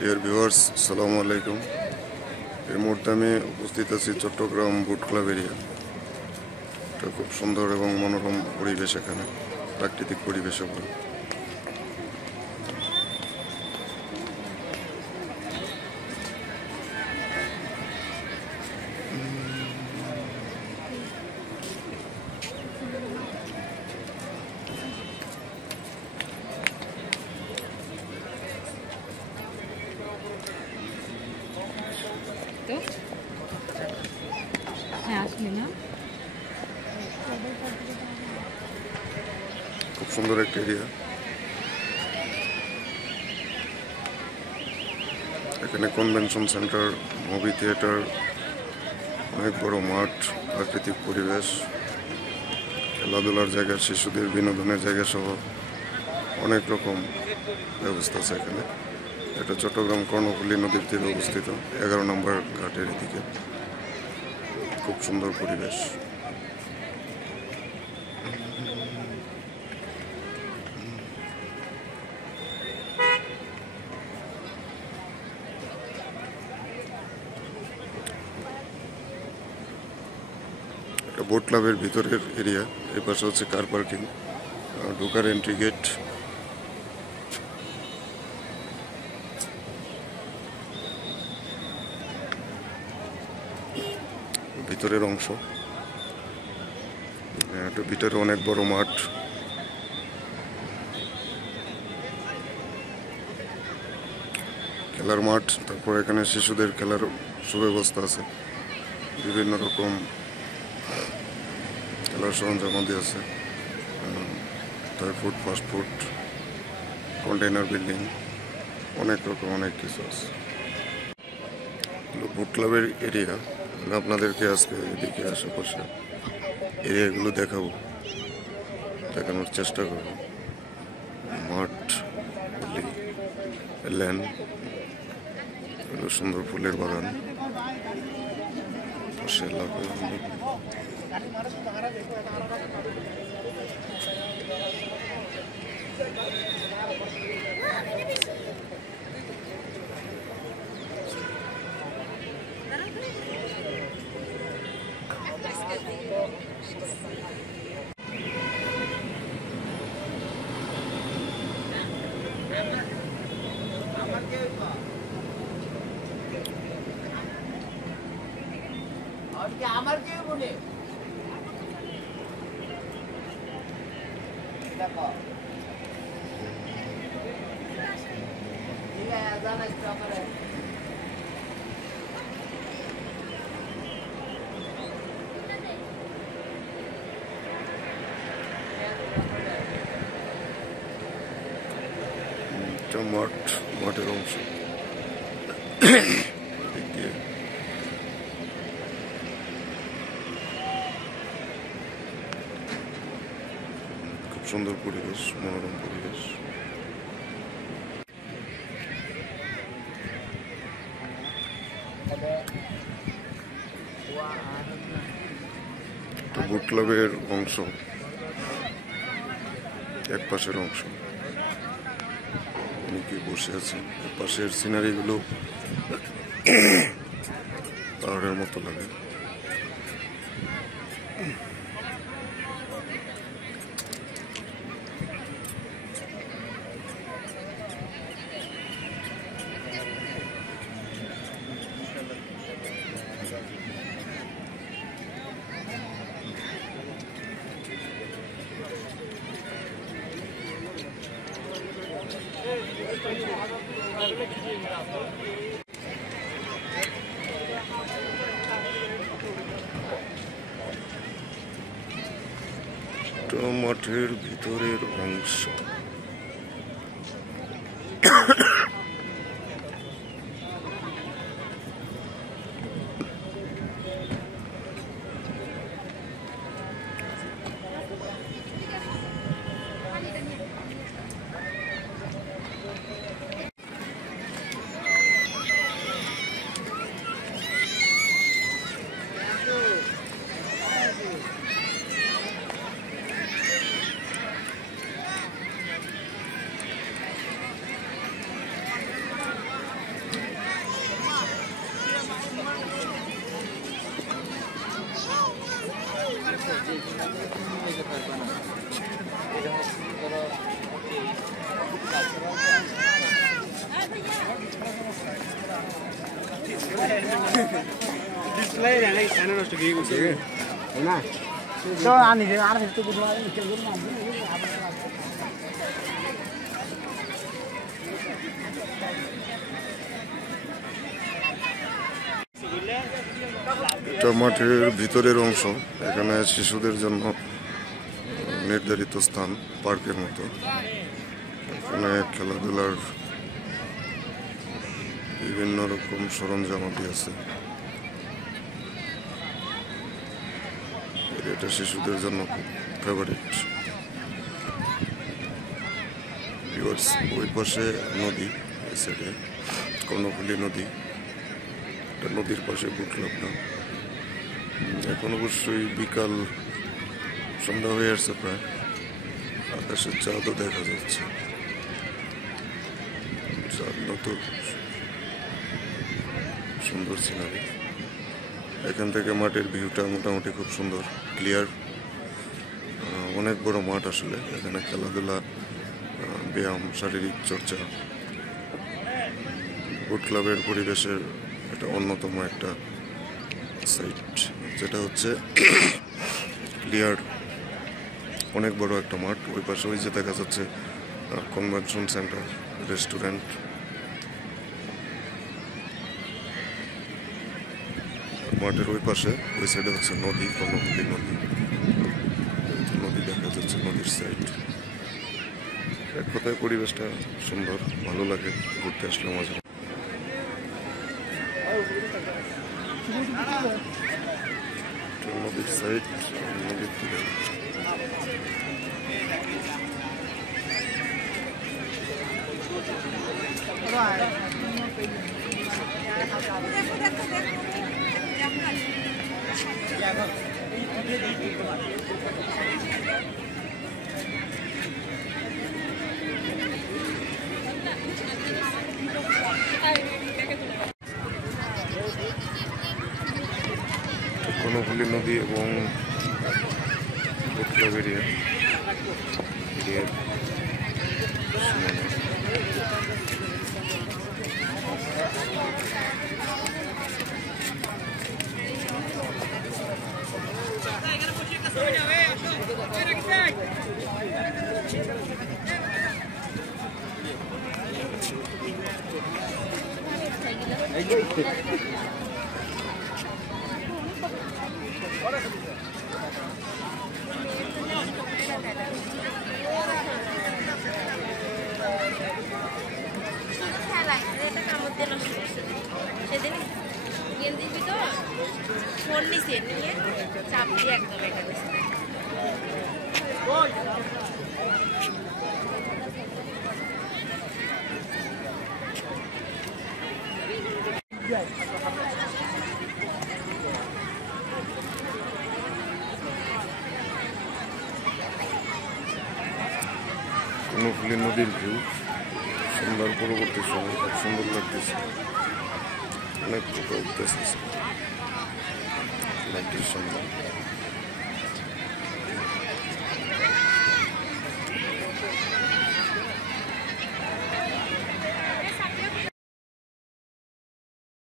Dear viewers, আসসালামু আলাইকুম। এই মুহূর্তে আমি উপস্থিত আছি চট্টগ্রাম বুট ক্লাব এরিয়া। এটা খুব সুন্দর এবং মনোরম পরিবেশ, এখানে প্রাকৃতিক পরিবেশ ওপর। খুব সুন্দর একটা এরিয়া। এখানে কনভেনশন সেন্টার, মুভি থিয়েটার, অনেক বড় মাঠ, প্রাকৃতিক পরিবেশ, খেলাধুলার জায়গা, শিশুদের বিনোদনের জায়গা সহ অনেক রকম ব্যবস্থা আছে এখানে। এটা চট্টগ্রাম কর্ণফুলী নদীর তীরে অবস্থিত, 11 নম্বর ঘাটের এদিকে। খুব সুন্দর পরিবেশ। বোট ক্লাবের ভিতরের এরিয়া। এই পাশে হচ্ছে কার পার্কিং, ঢোকার এন্ট্রি গেট। ভিতরের অংশ, এটা ভিতরে অনেক বড় মাঠ। খেলার মাঠ, তারপর এখানে শিশুদের খেলার সুব্যবস্থা আছে। বিভিন্ন রকম খেলার সরঞ্জামাদি আছে। তার food, fast food, container building, অনেক রকম অনেক কিছু আছে। বুট ক্লাবের এরিয়া। আপনাদেরকে আজকে এদিকে আশেপাশে এরিয়াগুলো দেখানোর চেষ্টা করব। মাঠ, ল্যান্ড, সুন্দর ফুলের বাগান, পাশে আমার কে বলে দেখো ঠিক আছে, জানাই তো আমার মাঠের অংশ। খুব সুন্দর পরিবেশ, মনোরম পরিবেশ। বুট ক্লাবের অংশ, এক পাশের অংশ। অনেকে বসে আছে। পাশের সিনারিগুলো পাহাড়ের মতো লাগে। মাঠের ভিতরের অংশ। এটা মাঠের ভিতরের অংশ। এখানে শিশুদের জন্য নির্ধারিত স্থান, পার্কের মতো। এখানে খেলাধুলার বিভিন্ন রকম সরঞ্জামাদি আছে। এটা শিশুদের জন্য খুব ফেভারিট। ওই পাশে নদী, এই সাইডে কর্ণফুলী নদী। এটা নদীর পাশে বুট ক্লাবটা। এখন অবশ্যই বিকাল, সন্ধ্যা হয়ে আসছে প্রায়। আকাশের চাঁদও দেখা যাচ্ছে। চাঁদ নতুন সুন্দর সিনারি। এখান থেকে মাঠের ভিউটা মোটামুটি খুব সুন্দর, ক্লিয়ার। অনেক বড় মাঠ আসলে। এখানে খেলাধুলা, ব্যায়াম, শারীরিক চর্চা, বুট ক্লাবের পরিবেশের এটা অন্যতম একটা সাইট, যেটা হচ্ছে ক্লিয়ার। অনেক বড় একটা মাঠ। ওই পাশে ওই যে দেখা যাচ্ছে কনভেনশন সেন্টার, রেস্টুরেন্ট। মাঠের ওই পাশে ওই সাইডে হচ্ছে নদী, কর্ণফুলী নদী। নদী দেখা যাচ্ছে, নদীর সাইড। এক কথায় পরিবেশটা সুন্দর, ভালো লাগে ঘুরতে আসলে মজা। নদীর সাইড, নদীর তীরে। কর্ণফুলী নদী এবং বুট ক্লাব এরিয়া সেদিন গেঞ্জি তো ফোন নিচে নিয়ে চাপ দিয়ে একদম এখানে কর্ণফুলী নদীর ভিউ সন্ধ্যার পরবর্তী সময় খুব সুন্দর লাগতেছে। অনেক ফটো উঠতেছে লাইটের সন্ধ্যা।